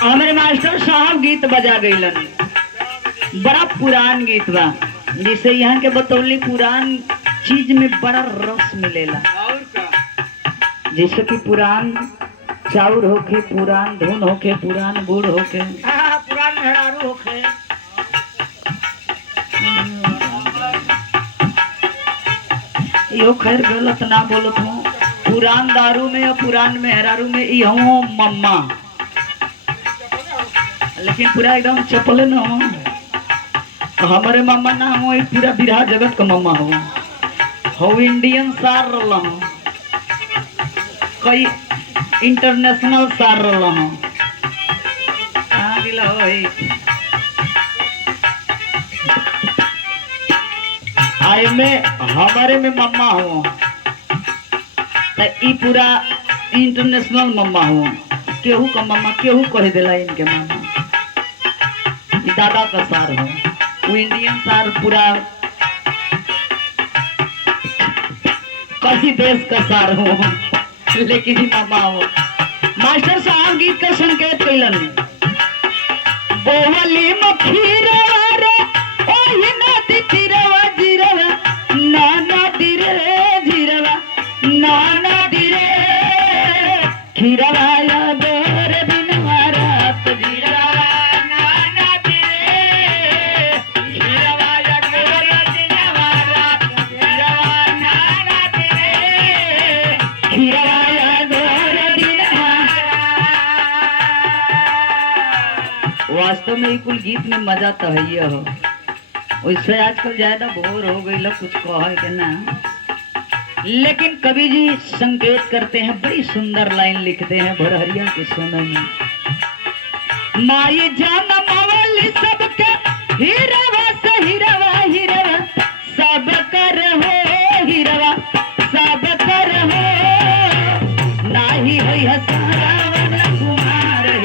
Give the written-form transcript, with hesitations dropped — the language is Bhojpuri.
हमारे मास्टर साहब गीत बजा गईलन, बड़ा पुरान गीत बा। जैसे यहाँ के बतौली पुरान चीज में बड़ा रस मिलेला। जैसे कि पुरान चाउर होके, पुरान धुन होके, पुरान गुड़ होके, पुरान मेहरारू होके। यो खैर गलत ना बोलत हूँ। पुरान दारू में या पुरान मेहरारू में यो मम्मा, लेकिन पूरा एकदम चपले न हो। हमारे मम्मा ना हो, पूरा बिरहा जगत का मम्मा हो इंडियन सार रहा हो, कई इंटरनेशनल सार रहा हो। कहाँ गिला हो आए में हमारे में मम्मा हो, ई पूरा इंटरनेशनल मम्मा हो। केहू का मम्मा केहू कह देला इनके मम्मा। दादा का सार हो, वो इंडियन सार पूरा कई देश का सार हो, लेकिन ही मामा हो। मास्टर साहब गीत का संकेत कैलन, बोवली मखीरा रे ओही नदी तीरवा जीरवा, ना नदी रे जीरवा, ना नदी रे खीरवा या गोर दिन रात जीरवा, ना नदी रे खीरवा या गोर दिन रात जीरवा, ना नदी रे खीरवा या गोर दिन। वास्तव में ये कुल गीत में मजा तो है ही हो। वैसे आजकल ज्यादा बोर हो गई लोग कुछ कहे के ना, लेकिन कवि जी संकेत करते हैं, बड़ी सुंदर लाइन लिखते हैं भोरहरिया के समय में। माई जान मवली सबके हीरा से